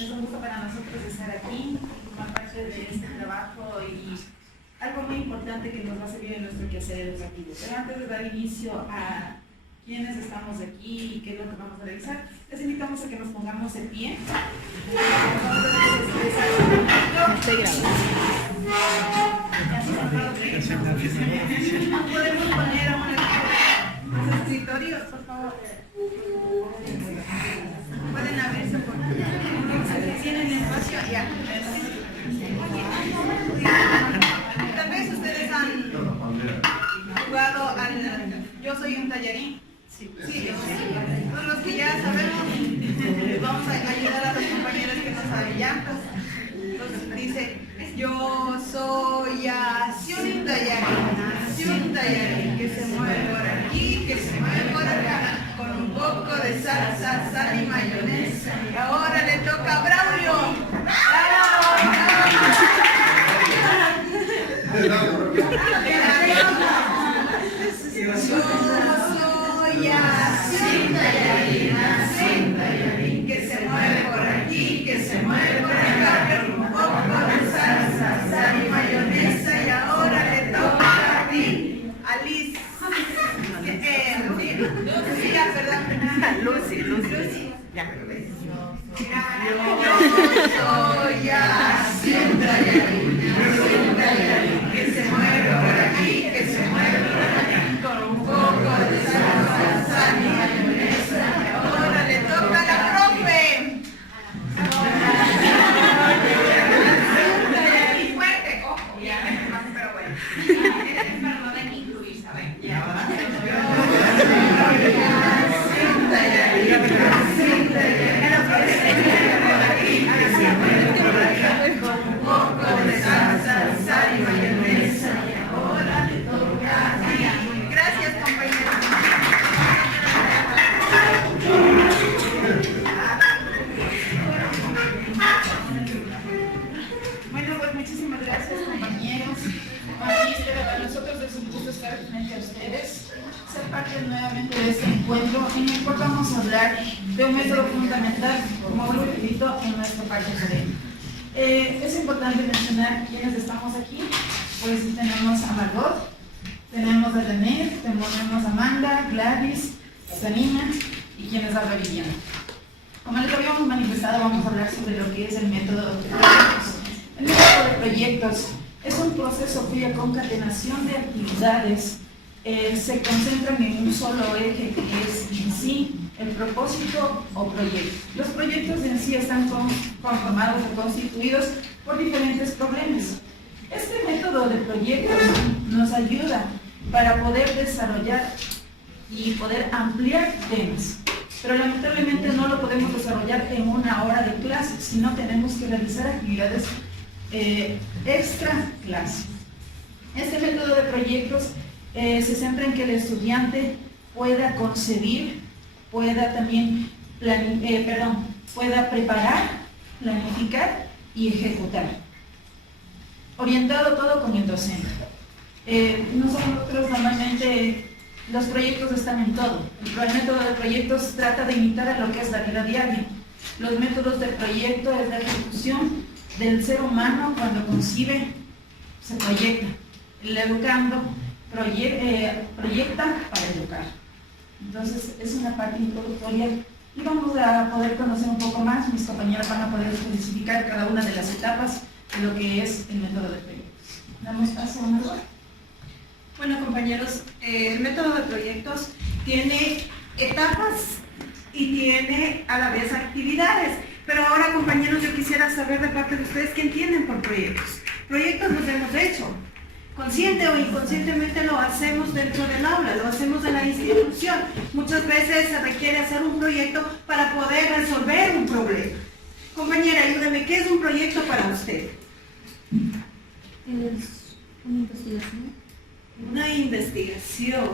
Es un gusto para nosotros estar aquí, formar parte de este trabajo y algo muy importante que nos va a servir en nuestro quehacer educativo. Pero antes de dar inicio a quienes estamos aquí y qué es lo que vamos a realizar, les invitamos a que nos pongamos de pie. Podemos poner a los escritorios, por favor. Pueden abrirse por si tienen espacio, ya. Tal vez ustedes han jugado al Yo soy un tallarín. Sí. Todos los que ya sabemos, vamos a ayudar a los compañeros que no saben ya. Entonces dice, yo soy así un tallarín, que se mueve por aquí, que se mueve por acá, con un poco de salsa, sal y mayonesa. Y ahora le toca a Braulio. Yo soy así un tallarín, que se mueve por aquí, que se mueve por acá, con un poco de salsa, sal y mayonesa. Y ahora le toca a ti, Alice. Lucía, perdón. Lucy. Ya. Yo soy así un tallarín, que se mueve por aquí, que se mueve por aquí, con un poco de salsa, sal y mayonesa. Ahora le toca a la profe. Un tallarín fuerte, ojo, ya, pero bueno. Pero no deben incluir, ¿saben? Gracias, compañeros. Bueno, pues muchísimas gracias, compañeros. Para nosotros es un gusto estar frente a ustedes, ser parte nuevamente de este encuentro en el cual vamos a hablar de un método fundamental, como lo repito, en nuestro parque académico. Es importante mencionar quiénes estamos aquí. Pues tenemos a Margot, tenemos a René, tenemos a Amanda, Gladys, Sanina y quienes habla Viviana. Como les habíamos manifestado, vamos a hablar sobre lo que es el método de proyectos. El método de proyectos es un proceso cuya concatenación de actividades se concentran en un solo eje, que es en sí el propósito o proyecto. Los proyectos en sí están conformados o constituidos por diferentes problemas. Este método de proyectos nos ayuda para poder desarrollar y poder ampliar temas, pero lamentablemente no lo podemos desarrollar en una hora de clase, sino tenemos que realizar actividades extra clase. Este método de proyectos se centra en que el estudiante pueda concebir, pueda también pueda preparar, planificar y ejecutar. Orientado todo con el docente. Nosotros normalmente los proyectos están en todo. El método de proyectos trata de imitar a lo que es la vida diaria. Los métodos de proyecto es la ejecución del ser humano cuando concibe, se proyecta. El educando proyecta para educar. Entonces es una parte introductoria y vamos a poder conocer un poco más. Mis compañeras van a poder especificar cada una de las etapas de lo que es el método de proyectos. Damos paso a Margot. Bueno, compañeros, el método de proyectos tiene etapas y tiene a la vez actividades. Pero ahora, compañeros, yo quisiera saber de parte de ustedes qué entienden por proyectos. Proyectos los hemos hecho. Consciente o inconscientemente lo hacemos dentro del aula, lo hacemos en la institución. Muchas veces se requiere hacer un proyecto para poder resolver un problema. Compañera, ayúdame, ¿qué es un proyecto para usted? Una investigación. Una investigación.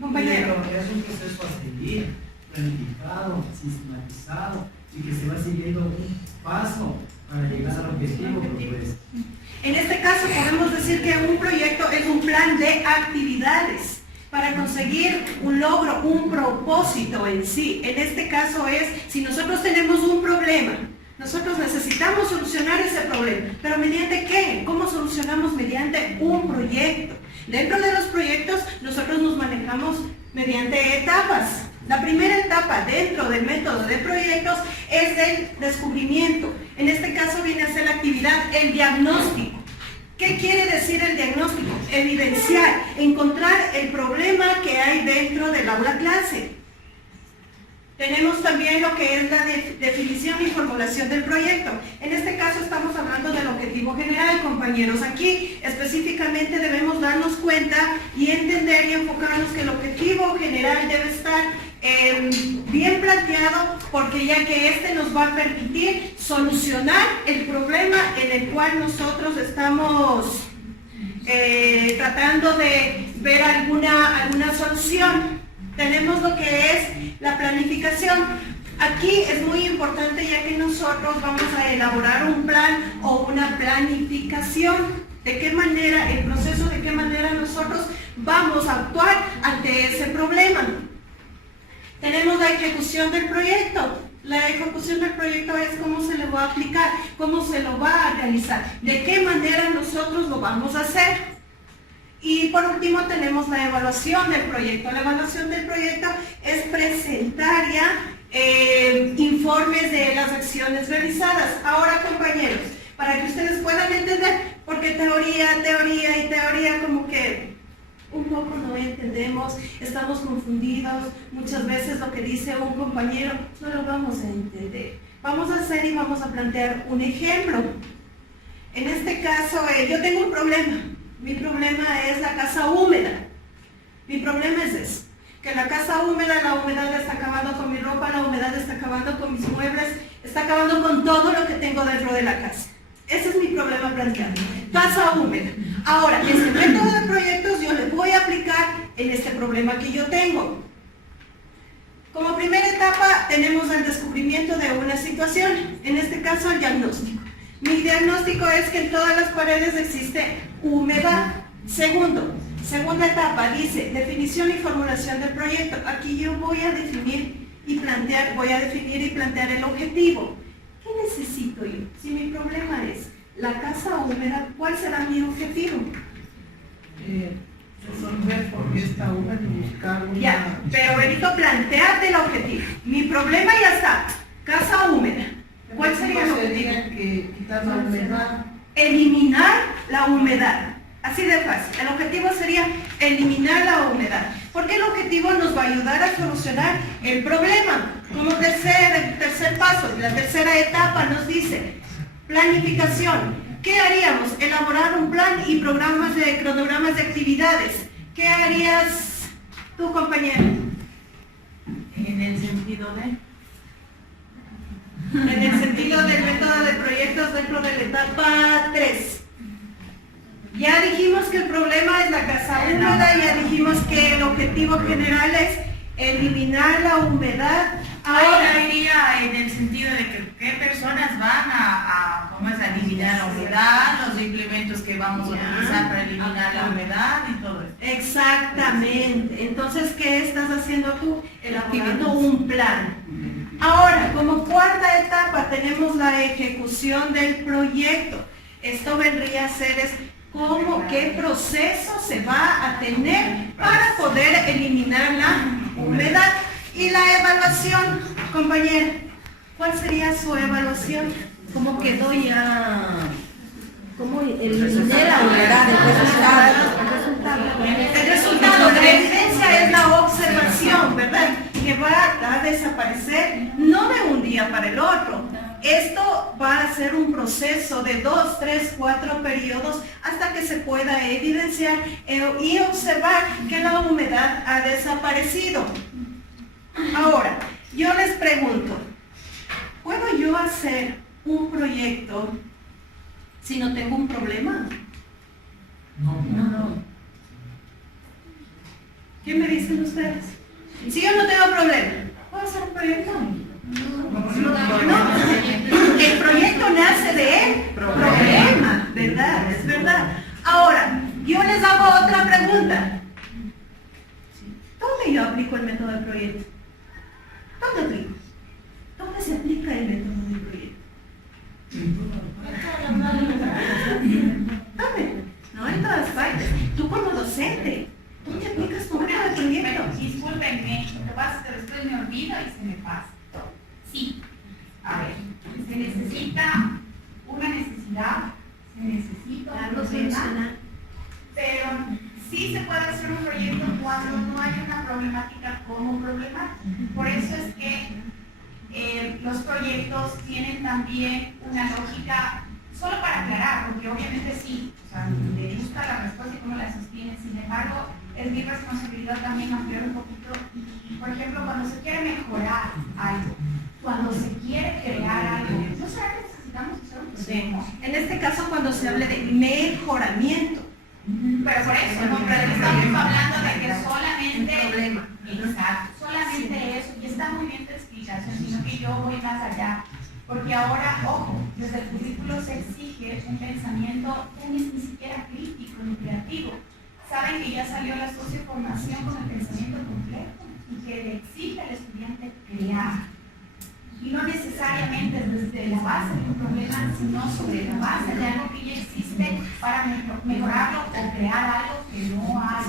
Compañero. Es un proceso a seguir, planificado, sistematizado y que se va siguiendo un paso para llegar al objetivo propuesto. En este caso podemos decir que un proyecto es un plan de actividades para conseguir un logro, un propósito en sí. En este caso es, si nosotros tenemos un problema, Nosotros necesitamos solucionar ese problema. ¿Pero mediante qué? ¿Cómo solucionamos? Mediante un proyecto. Dentro de los proyectos nosotros nos manejamos mediante etapas. La primera etapa dentro del método de proyectos es el descubrimiento. En este caso viene a ser la actividad, el diagnóstico. ¿Qué quiere decir el diagnóstico? Evidenciar, encontrar el problema que hay dentro del aula clase. Tenemos también lo que es la definición y formulación del proyecto. En este caso estamos hablando del objetivo general, compañeros. Aquí específicamente debemos darnos cuenta y entender y enfocarnos que el objetivo general debe estar bien planteado, porque ya que este nos va a permitir solucionar el problema en el cual nosotros estamos tratando de ver alguna solución. Tenemos lo que es la planificación. Aquí es muy importante, ya que nosotros vamos a elaborar un plan o una planificación. ¿De qué manera, el proceso, de qué manera nosotros vamos a actuar ante ese problema? Tenemos la ejecución del proyecto. La ejecución del proyecto es cómo se le va a aplicar, cómo se lo va a realizar, de qué manera nosotros lo vamos a hacer. Y por último tenemos la evaluación del proyecto. La evaluación del proyecto es presentar ya informes de las acciones realizadas. Ahora, compañeros, para que ustedes puedan entender, porque teoría como que un poco no entendemos, estamos confundidos, muchas veces lo que dice un compañero no lo vamos a entender. Vamos a hacer y vamos a plantear un ejemplo. En este caso, yo tengo un problema. Mi problema es la casa húmeda. Mi problema es eso, que la casa húmeda, la humedad está acabando con mi ropa, la humedad está acabando con mis muebles, está acabando con todo lo que tengo dentro de la casa. Ese es mi problema planteado. Casa húmeda. Ahora, este método de proyectos yo le voy a aplicar en este problema que yo tengo. Como primera etapa tenemos el descubrimiento de una situación, en este caso el diagnóstico. Mi diagnóstico es que en todas las paredes existe humedad. Segunda etapa dice definición y formulación del proyecto. Aquí yo voy a definir y plantear el objetivo. ¿Qué necesito yo? Si mi problema es la casa húmeda, ¿cuál será mi objetivo? Resolver por qué está húmeda y buscar una... Ya, pero Benito, planteate el objetivo. Mi problema ya está, casa húmeda. ¿Cuál sería el objetivo? Que quitar la humedad. Eliminar la humedad. Así de fácil. El objetivo sería eliminar la humedad. Porque el objetivo nos va a ayudar a solucionar el problema. Como tercer paso, la tercera etapa nos dice planificación. ¿Qué haríamos? Elaborar un plan y cronogramas de actividades. ¿Qué harías tú, compañero? En el sentido del método de proyectos dentro de la etapa 3. Ya dijimos que el problema es la casa húmeda, ya dijimos que el objetivo general es eliminar la humedad. Ahora iría en el sentido de que qué personas van a eliminar la humedad, los implementos que vamos a utilizar para eliminar la humedad y todo eso. Exactamente. Entonces, ¿qué estás haciendo tú? Elaborando un plan. Ahora, como cuarta etapa tenemos la ejecución del proyecto. Esto vendría a ser qué proceso se va a tener para poder eliminar la humedad. Y la evaluación, compañero, ¿cuál sería su evaluación? ¿Cómo quedó ya? ¿Cómo eliminé la humedad del resultado? El resultado, la evidencia es la observación, ¿verdad? Que va a desaparecer no de un día para el otro. Esto va a ser un proceso de 2, 3, 4 periodos hasta que se pueda evidenciar y observar que la humedad ha desaparecido. Ahora, yo les pregunto, ¿puedo yo hacer un proyecto si no tengo un problema? No. ¿Qué me dicen ustedes? Si yo no tengo problema, ¿puedo hacer un proyecto? No. El proyecto nace del problema, ¿verdad? Es verdad. Ahora, yo les hago otra pregunta. ¿Dónde yo aplico el método del proyecto? ¿Dónde aplico? ¿Dónde se aplica el método del proyecto? ahorita una necesidad, se necesita un problema, pero sí se puede hacer un proyecto cuando no hay una problemática como problemática. Por eso es que los proyectos tienen también una lógica, solo para aclarar, porque obviamente sí, o sea, me gusta la respuesta y cómo la sostiene, sin embargo, es mi responsabilidad también ampliar un poquito y, por ejemplo, cuando se quiere mejorar algo, cuando se quiere crear algo, no solamente necesitamos hacer un proyecto. En este caso, cuando se hable de mejoramiento. Pero por eso, no, pero estamos hablando de que solamente, El problema. exacto, solamente eso, y está muy bien tu explicación, sino que yo voy más allá, porque ahora, ojo, desde el currículo se exige un pensamiento que no es ni siquiera crítico ni creativo. Saben que ya salió la socioformación con el pensamiento completo y que le exige al estudiante crear. Y no necesariamente desde la base de un problema, sino sobre la base de algo que ya existe para mejorarlo o crear algo que no hay.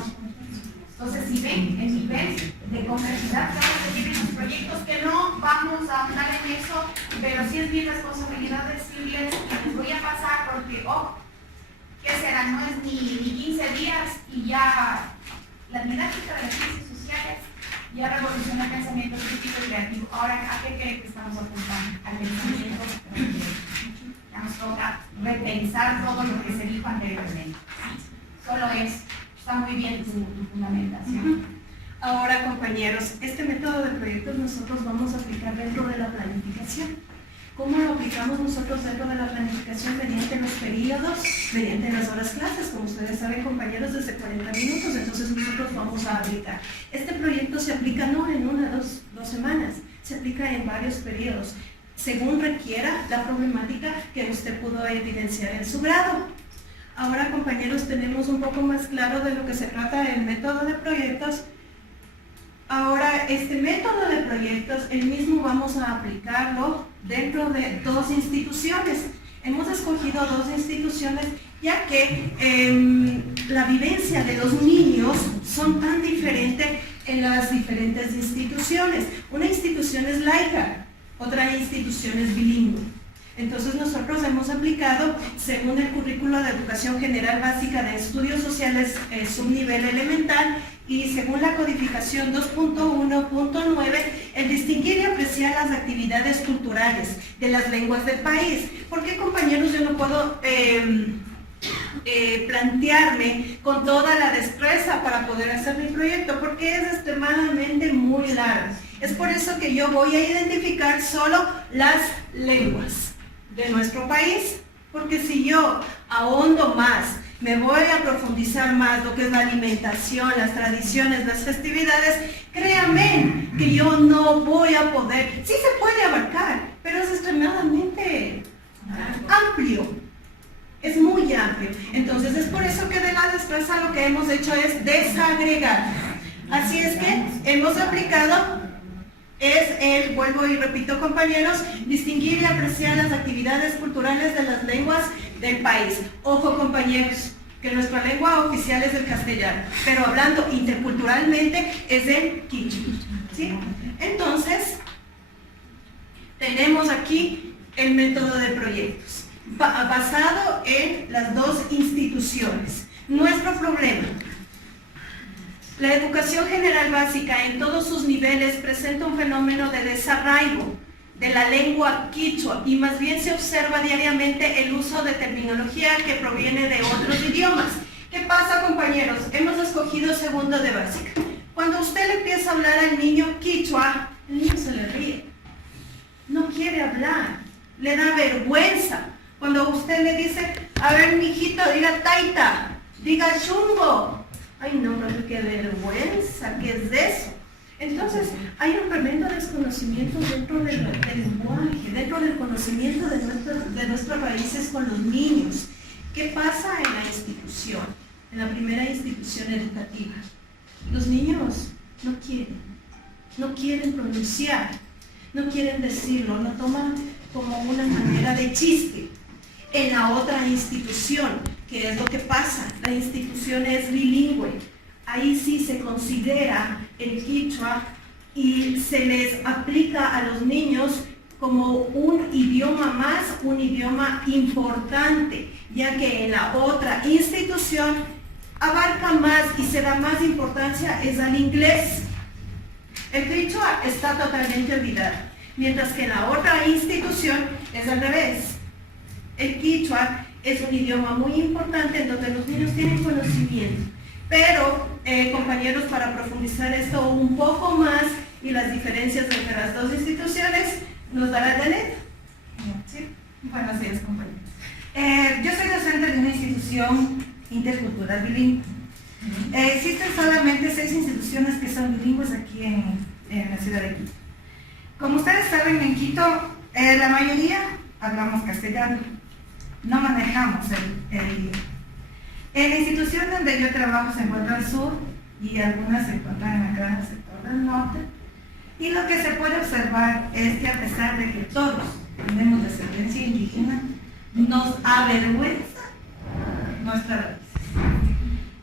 Entonces, si ven el nivel de complejidad que ahora se tienen los proyectos, que no vamos a andar en eso, pero sí es mi responsabilidad decirles que les voy a pasar porque, ¿qué será? No es ni 15 días y ya la dinámica de las ciencias sociales ya revoluciona el pensamiento crítico y creativo. Ahora, ¿a qué creen que estamos apuntando? Al pensamiento creativo. Ya nos toca repensar todo lo que se dijo anteriormente. Solo eso. Está muy bien tu fundamentación. Ahora, compañeros, este método de proyectos nosotros vamos a aplicar dentro de la planificación. ¿Cómo lo aplicamos nosotros dentro de la planificación? Mediante los periodos, mediante las horas clases, como ustedes saben, compañeros, desde 40 minutos, entonces nosotros vamos a aplicar. Este proyecto se aplica no en una, dos semanas, se aplica en varios periodos, según requiera la problemática que usted pudo evidenciar en su grado. Ahora, compañeros, tenemos un poco más claro de lo que se trata el método de proyectos. Ahora, este método de proyectos, el mismo vamos a aplicarlo dentro de dos instituciones. Hemos escogido dos instituciones ya que la vivencia de los niños son tan diferentes en las diferentes instituciones. Una institución es laica, otra institución es bilingüe. Entonces nosotros hemos aplicado, según el currículo de Educación General Básica de Estudios Sociales subnivel elemental y según la codificación 2.1.9, el distinguir y apreciar las actividades culturales de las lenguas del país. ¿Por qué, compañeros, yo no puedo plantearme con toda la destreza para poder hacer mi proyecto? Porque es extremadamente muy largo. Es por eso que yo voy a identificar solo las lenguas de nuestro país, porque si yo ahondo más, me voy a profundizar más lo que es la alimentación, las tradiciones, las festividades, créanme que yo no voy a poder, sí se puede abarcar, pero es extremadamente amplio, es muy amplio. Entonces es por eso que de la destreza lo que hemos hecho es desagregar. Así es que hemos aplicado vuelvo y repito, compañeros, distinguir y apreciar las actividades culturales de las lenguas del país. Ojo, compañeros, que nuestra lengua oficial es el castellano, pero hablando interculturalmente es el quichua, ¿sí? Entonces, tenemos aquí el método de proyectos, basado en las dos instituciones. Nuestro problema: la educación general básica en todos sus niveles presenta un fenómeno de desarraigo de la lengua quichua y más bien se observa diariamente el uso de terminología que proviene de otros idiomas. ¿Qué pasa, compañeros? Hemos escogido segundo de básica. Cuando usted le empieza a hablar al niño quichua, el niño se le ríe. No quiere hablar, le da vergüenza. Cuando usted le dice, a ver, mijito, diga taita, diga chungo. Ay, no, qué vergüenza, ¿qué es eso? Entonces, hay un tremendo desconocimiento dentro del lenguaje, dentro del conocimiento de nuestros países con los niños. ¿Qué pasa en la institución, en la primera institución educativa? Los niños no quieren pronunciar, no quieren decirlo, lo toman como una manera de chiste. En la otra institución, ¿qué es lo que pasa? La institución es bilingüe. Ahí sí se considera el quichua y se les aplica a los niños como un idioma más, un idioma importante, ya que en la otra institución abarca más y se da más importancia es al inglés. El quichua está totalmente olvidado, mientras que en la otra institución es al revés. El quichua es un idioma muy importante en donde los niños tienen conocimiento. Pero, compañeros, para profundizar esto un poco más y las diferencias entre las dos instituciones, nos dará Janet. Sí. Buenos días, compañeros. Yo soy docente de una institución intercultural bilingüe. Existen solamente 6 instituciones que son bilingües aquí en la ciudad de Quito. Como ustedes saben, en Quito la mayoría hablamos castellano, no manejamos el idioma. En la institución donde yo trabajo se encuentra al sur y algunas se encuentran acá en el sector del norte. Y lo que se puede observar es que a pesar de que todos tenemos descendencia indígena, nos avergüenza nuestra raíz.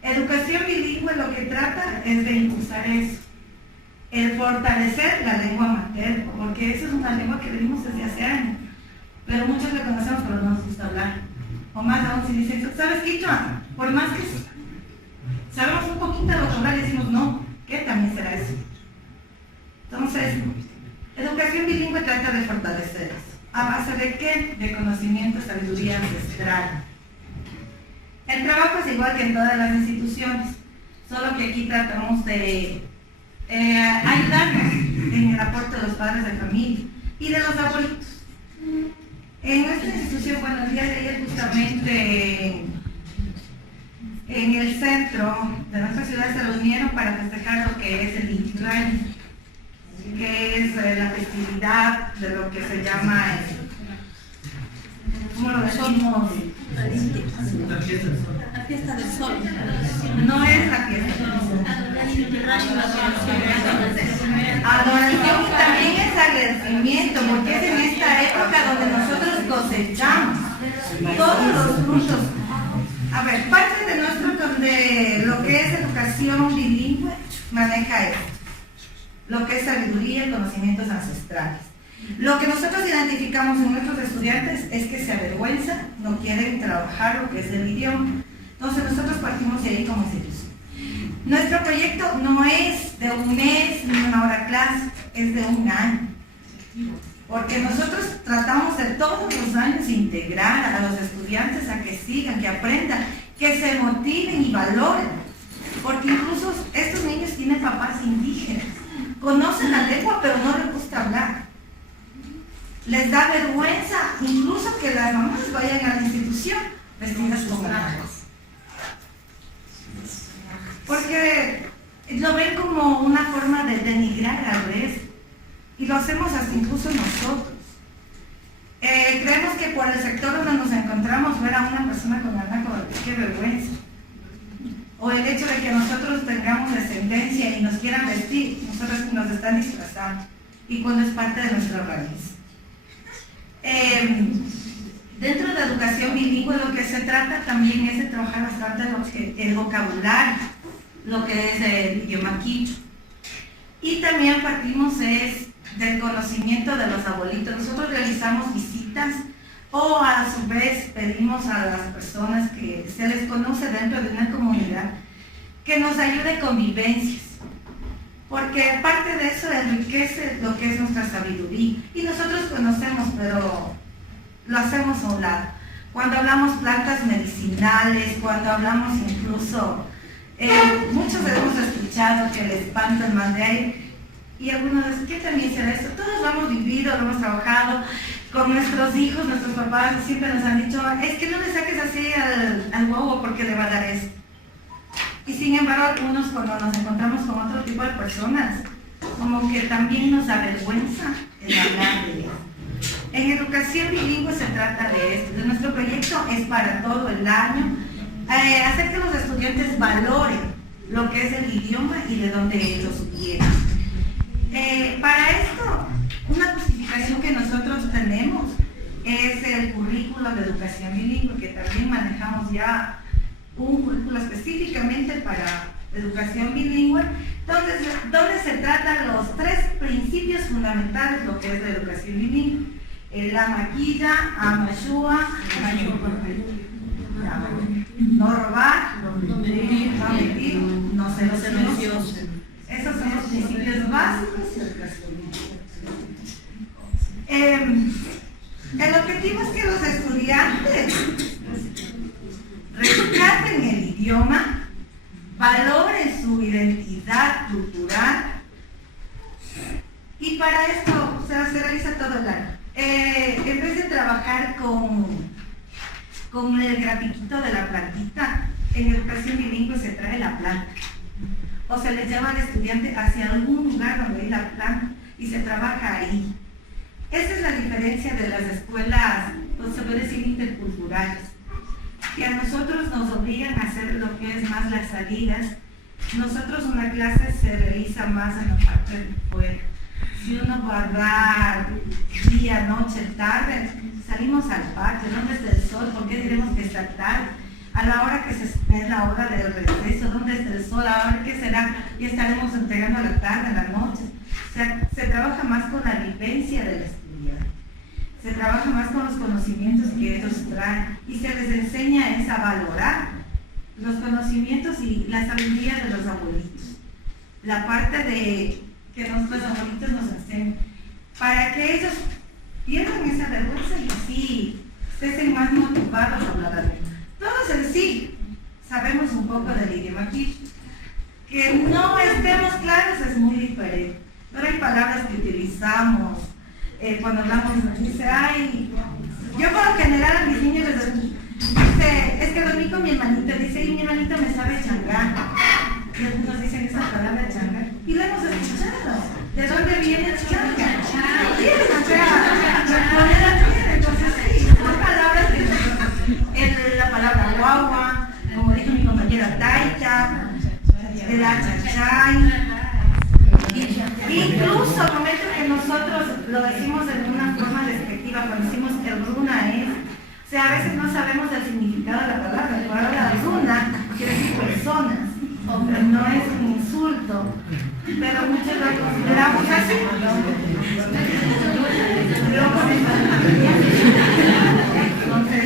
Educación bilingüe lo que trata es de impulsar eso, el fortalecer la lengua materna, porque esa es una lengua que venimos desde hace años, pero muchos la conocemos pero no nos gusta hablar. O más aún si dicen, ¿sabes quichua? Por más que sabemos un poquito de vocabulario, decimos, no, ¿qué también será eso? Entonces, educación bilingüe trata de fortalecer eso. ¿A base de qué? De conocimiento, sabiduría ancestral. El trabajo es igual que en todas las instituciones, solo que aquí tratamos de ayudarnos en el aporte de los padres de familia y de los abuelitos. En nuestra institución, bueno, el día de ayer justamente en el centro de nuestra ciudad se reunieron para festejar lo que es el Inti Raymi, que es la festividad de lo que se llama, ¿cómo lo decimos? La fiesta del sol. No es la fiesta. Adoración también es agradecimiento, porque es en esta época donde nosotros cosechamos todos los frutos. A ver, parte de lo que es educación bilingüe maneja esto, lo que es sabiduría y conocimientos ancestrales. Lo que nosotros identificamos en nuestros estudiantes es que se avergüenzan, no quieren trabajar lo que es el idioma. Entonces nosotros partimos de ahí como institución. Nuestro proyecto no es de un mes ni una hora clase, es de un año. Porque nosotros tratamos de todos los años integrar a los estudiantes a que sigan, que aprendan, que se motiven y valoren. Porque incluso estos niños tienen papás indígenas, conocen la lengua pero no les gusta hablar. Les da vergüenza incluso que las mamás vayan a la institución vestidas como mujeres. Porque lo ven como una forma de denigrar al resto. Y lo hacemos hasta incluso nosotros. Creemos que por el sector donde nos encontramos ver a una persona con algo, qué vergüenza. O el hecho de que nosotros tengamos descendencia y nos quieran vestir, nosotros nos están disfrazando. Y cuando es parte de nuestra raíz. Dentro de educación bilingüe lo que se trata también es de trabajar bastante el vocabulario, lo que es el idioma quichua. Y también partimos del conocimiento de los abuelitos. Nosotros realizamos visitas o a su vez pedimos a las personas que se les conoce dentro de una comunidad que nos ayude con vivencias. Porque parte de eso enriquece lo que es nuestra sabiduría. Y nosotros conocemos, pero lo hacemos a un lado. Cuando hablamos plantas medicinales, cuando hablamos incluso, muchos hemos escuchado que el espanto, el mal de aire, y algunos dicen, ¿qué también será esto? Todos lo hemos vivido, lo hemos trabajado con nuestros hijos, nuestros papás, siempre nos han dicho, es que no le saques así al huevo porque le va a dar esto. Y sin embargo, algunos cuando nos encontramos con otro tipo de personas, como que también nos avergüenza el hablar de eso. En educación bilingüe se trata de esto. Nuestro proyecto es para todo el año, hacer que los estudiantes valoren lo que es el idioma y de dónde ellos vienen. Para esto, una justificación que nosotros tenemos es el currículo de educación bilingüe, que también manejamos ya un currículo específicamente para educación bilingüe, donde se tratan los 3 principios fundamentales, lo que es la educación bilingüe. La maquilla, amashua, no robar, no mentir, no ser ocioso. Esos son los principios básicos. El objetivo es que los estudiantes rescaten el idioma, valoren su identidad cultural, y para esto se realiza todo el año. En vez de trabajar con el grafiquito de la plantita, en educación bilingüe se trae la planta, o se les lleva al estudiante hacia algún lugar donde hay la planta y se trabaja ahí. Esa es la diferencia de las escuelas, pues se puede decir, interculturales, que a nosotros nos obligan a hacer lo que es más las salidas. Nosotros una clase se realiza más en la parte de fuera. Si uno va a dar día, noche, tarde, salimos al patio. ¿Dónde está el sol? ¿Por qué diremos que está tarde? A la hora que es la hora del receso, ¿dónde está el sol? ¿A ver qué será? Y estaremos entregando a la tarde, a la noche. O sea, se trabaja más con la vivencia del estudiante. Se trabaja más con los conocimientos que ellos traen. Y se les enseña es a valorar los conocimientos y la sabiduría de los abuelitos. La parte de que nuestros abuelitos nos hacen, para que ellos pierdan esa vergüenza y sí estén más motivados a hablar de él. Todos en sí sabemos un poco del idioma aquí. Que no estemos claros es muy diferente. Pero hay palabras que utilizamos cuando hablamos, nos dice, ay, yo por lo general a mis niños les dice, es que dormí con mi hermanito, dice, y mi hermanito me sabe changar. Y algunos dicen esa palabra changar. Y la hemos escuchado. ¿De dónde viene el changar? Entonces sí, son palabras que la palabra guagua, como dijo mi compañera Taita, la chachay. Incluso momento que nosotros lo decimos de una forma despectiva, cuando decimos el runa es, o sea, a veces no sabemos el significado de la palabra. La palabra runa quiere decir personas, pero no es un insulto, pero muchos lo consideramos así. Entonces,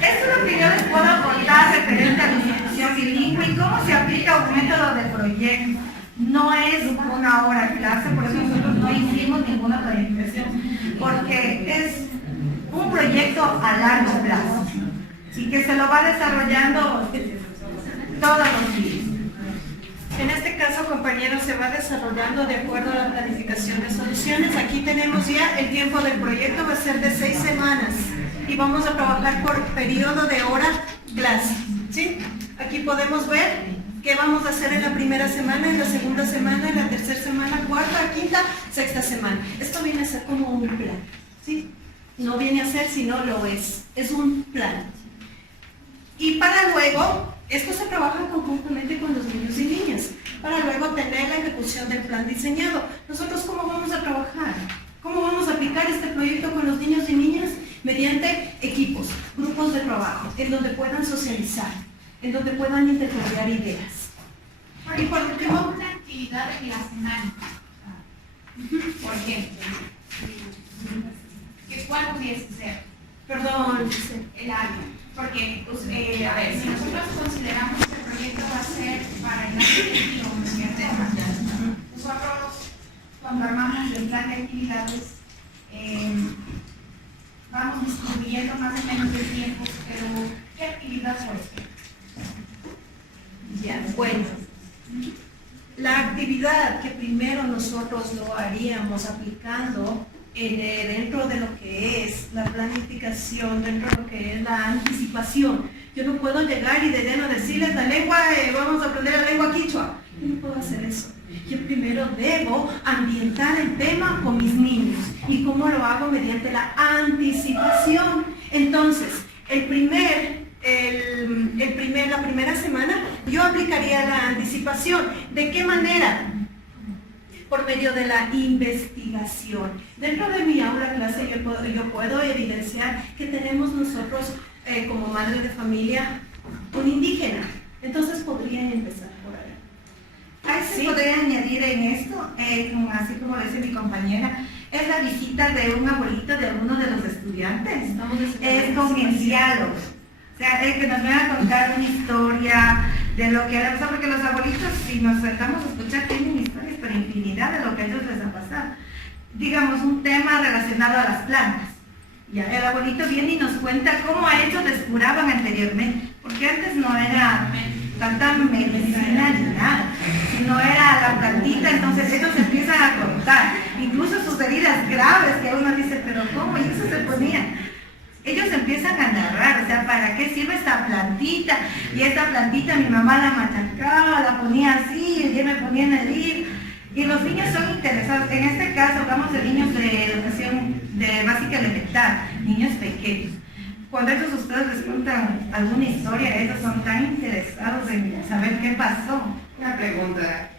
eso es lo que yo les puedo aportar referente a la institución bilingüe y cómo se aplica un método de proyecto. No es una hora de clase, por eso nosotros no hicimos ninguna planificación, porque es un proyecto a largo plazo y que se lo va desarrollando todos los días. En este caso, compañeros, se va desarrollando de acuerdo a la planificación de soluciones. Aquí tenemos ya el tiempo del proyecto, va a ser de 6 semanas y vamos a trabajar por periodo de hora clase, ¿sí? Aquí podemos ver qué vamos a hacer en la primera semana, en la segunda semana, en la tercera semana, cuarta, quinta, sexta semana. Esto viene a ser como un plan, ¿sí? No viene a ser, sino lo es un plan. Y para luego, esto se trabaja conjuntamente con los niños y niñas, para luego tener la ejecución del plan diseñado. Nosotros, ¿cómo vamos a trabajar? ¿Cómo vamos a aplicar este proyecto con los niños y niñas? Mediante equipos, grupos de trabajo, en donde puedan socializar, en donde puedan intercambiar ideas. Y por último, una actividad en la semana. Por ejemplo, ¿cuál pudiese ser? Perdón, El área. Porque, pues, a ver, si nosotros consideramos que el proyecto va a ser para el año lectivo, ¿no es cierto? Nosotros, cuando armamos el plan de actividades, vamos distribuyendo más o menos de tiempos, pero ¿qué actividad puede ser? Ya, bueno. La actividad que primero nosotros lo haríamos aplicando dentro de lo que es la planificación, dentro de lo que es la anticipación. Yo no puedo llegar y de lleno decirles la lengua, vamos a aprender la lengua quichua. Yo no puedo hacer eso. Yo primero debo ambientar el tema con mis niños. ¿Y cómo lo hago? Mediante la anticipación. Entonces, la primera semana yo aplicaría la anticipación. ¿De qué manera? Por medio de la investigación. Dentro de mi aula clase yo puedo evidenciar que tenemos nosotros como madre de familia un indígena. Entonces podría empezar por ahí. A ese les podría añadir en esto, así como lo dice mi compañera, es la visita de un abuelito de alguno de los estudiantes. Es con el diálogo. O sea, que nos van a contar una historia de lo que era, porque los abuelitos, si nos sentamos a escuchar, tienen historias, pero infinidad de lo que a ellos les ha pasado. Digamos, un tema relacionado a las plantas. Ya, el abuelito viene y nos cuenta cómo a ellos les curaban anteriormente, porque antes no era tanta medicina ni nada, sino era la plantita, entonces ellos empiezan a contar, incluso sus heridas graves, que uno dice, pero ¿cómo? Y eso se ponía. Ellos empiezan a narrar, o sea, ¿para qué sirve esta plantita? Y esta plantita mi mamá la machacaba, la ponía así, y me ponía en el ir. Y los niños son interesados. En este caso hablamos de niños de educación de básica elemental, niños pequeños. Cuando ellos ustedes les cuentan alguna historia, ellos son tan interesados en saber qué pasó. Una pregunta.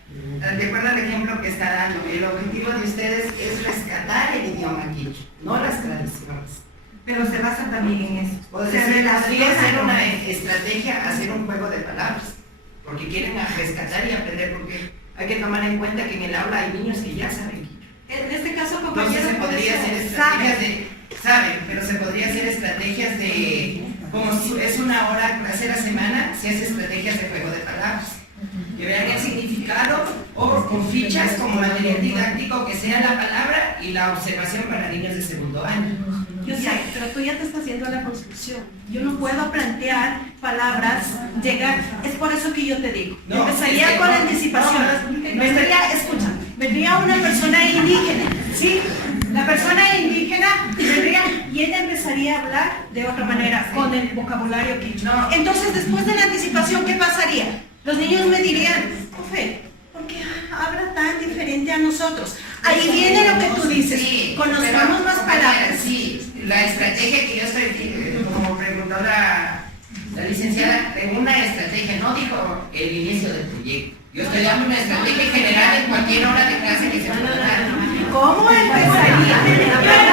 De acuerdo al ejemplo que está dando, el objetivo de ustedes es rescatar el idioma quichua, no las tradiciones. Pero se basa también en eso. Podría ser una estrategia hacer un juego de palabras, porque quieren rescatar y aprender, porque hay que tomar en cuenta que en el aula hay niños que ya saben quichua. En este caso, Entonces compañero, se podría hacer estrategias de, saben, pero se podría hacer estrategias de, como si es una hora clase a la semana, se hace estrategias de juego de palabras. Que vean el significado o con fichas como material didáctico que sea la palabra y la observación para niños de segundo año. yo sé, pero tú ya te estás haciendo la construcción. Yo no puedo plantear palabras, llegar. Es por eso que yo te digo. No, Empezaría es que con no, anticipación. no, Escucha, vendría una persona indígena, ¿sí? La persona indígena vendría y ella empezaría a hablar de otra manera, con el vocabulario quichua. No. Entonces, después de la anticipación, ¿qué pasaría? Los niños me dirían, profe, ¿por qué habla tan diferente a nosotros? Ahí viene lo que tú dices, Sí, conozcamos pero, más palabras. Sí, la estrategia que yo estoy, como preguntó la licenciada, tengo una estrategia, no dijo el inicio del proyecto. Yo estoy dando una estrategia general en cualquier hora de clase que se pueda dar. ¿Cómo empezaría?